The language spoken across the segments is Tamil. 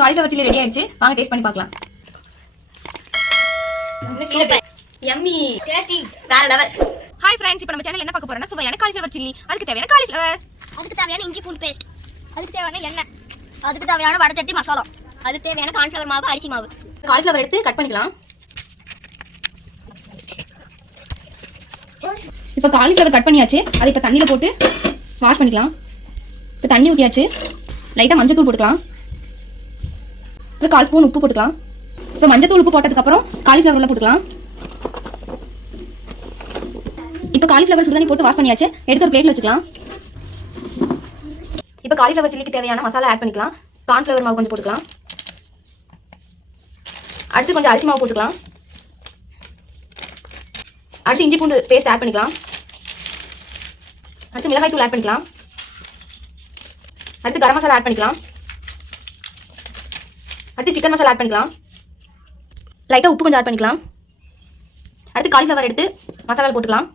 காலிஃப்ளவர் சில்லி ரெடி ஆயிடுச்சு. வாங்க டேஸ்ட் பண்ணி பார்க்கலாம். எம்மி டேஸ்டி வேற லெவல் ஹாய் ஃப்ரெண்ட்ஸ் இப்போ நம்ம சேனல் என்ன பார்க்க போறோம்னா சுவையான காலிஃப்ளவர் சில்லி அதுக்கு தேவையான காலிஃப்ளவர் அதுக்கு தேவையான இஞ்சி பூண்டு பேஸ்ட் அதுக்கு தேவையான எண்ணெய். அதுக்கு தேவையான வடச்சட்டி மசாலா அதுக்கு தேவையான கார்ன்ஃப்ளவர் மாவு அரிசி மாவு. காலிஃப்ளவர் எடுத்து கட் பண்ணிக்கலாம். இப்போ காலிஃப்ளவர் கட் பண்ணியாச்சு. அதை இப்போ தண்ணியில் போட்டு வாஷ் பண்ணிக்கலாம். இப்போ தண்ணி ஊற்றியாச்சு லைட்டாக மஞ்சத்தூள் போட்டுக்கலாம். அப்புறம் கால் ஸ்பூன் உப்பு போட்டுக்கலாம். இப்போ மஞ்சத்தூள் உப்பு போட்டதுக்கப்புறம் காலிஃப்ளவர் உள்ள போட்டுக்கலாம். இப்போ காலிஃப்ளவர் சுடுதண்ணி போட்டு வாஷ் பண்ணியாச்சு. எடுத்து ஒரு பிளேட்டில் வச்சுக்கலாம். இப்போ காலிஃப்ளவர் சில்லிக்கு தேவையான மசாலா ஆட் பண்ணிக்கலாம். கார்ன்ஃப்ளவர் மாவு கொஞ்சம் போட்டுக்கலாம். அடுத்து கொஞ்சம் அரிசி மாவு போட்டுக்கலாம். அடுத்து இஞ்சி பூண்டு பேஸ்ட் ஆட் பண்ணிக்கலாம். அடுத்து மிளகாய் தூள் ஆட் பண்ணிக்கலாம். அடுத்து கரம் மசாலா ஆட் பண்ணிக்கலாம். அடுத்து சிக்கன் மசாலா ஆட் பண்ணிக்கலாம். லைட்டாக உப்பு கொஞ்சம் ஆட் பண்ணிக்கலாம். அடுத்து காலிஃப்ளவர் எடுத்து மசாலா போட்டுக்கலாம்.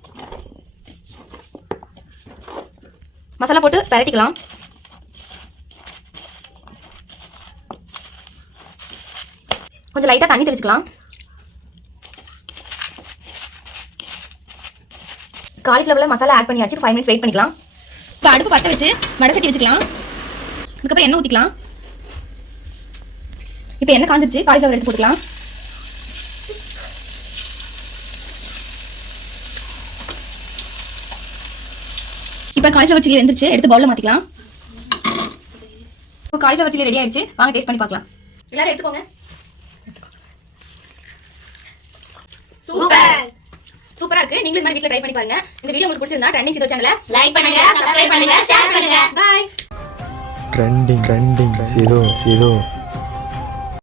மசாலா போட்டு பரட்டிக்கலாம். கொஞ்சம் லைட்டாக தண்ணி தெளிச்சுக்கலாம். காலிஃப்ளவரில் மசாலா ஆட் பண்ணியாச்சு. ஃபைவ் மினிட்ஸ் வெயிட் பண்ணிக்கலாம். இப்போ அடுப்பு பற்ற வச்சு வடை சட்டி வச்சுக்கலாம். அதுக்கப்புறம் எண்ணெய் ஊற்றிக்கலாம் இப்போ எண்ணெய் காஞ்சிருச்சு? காலிஃப்ளவர் எடுத்து போட்டுக்கலாம். இப்போ காலிஃப்ளவர் சில்லி வெந்துருச்சு. எடுத்து பவுலில் மாற்றிக்கலாம் இப்போ காலிஃப்ளவர் சில்லி ரெடி ஆயிடுச்சு. வாங்க டேஸ்ட் பண்ணி பார்க்கலாம். எல்லாரும் எடுத்துக்கோங்க. சூப்பர். சூப்பரா இருக்கு. நீங்களும் இந்த மாதிரி வீட்ல ட்ரை பண்ணி பாருங்க. இந்த வீடியோ உங்களுக்கு பிடிச்சிருந்தா ட்ரெண்டிங் சீதோ சேனலை லைக் பண்ணுங்க சப்ஸ்கிரைப் பண்ணுங்க ஷேர் பண்ணுங்க. பாய் trending trending. Zero zero.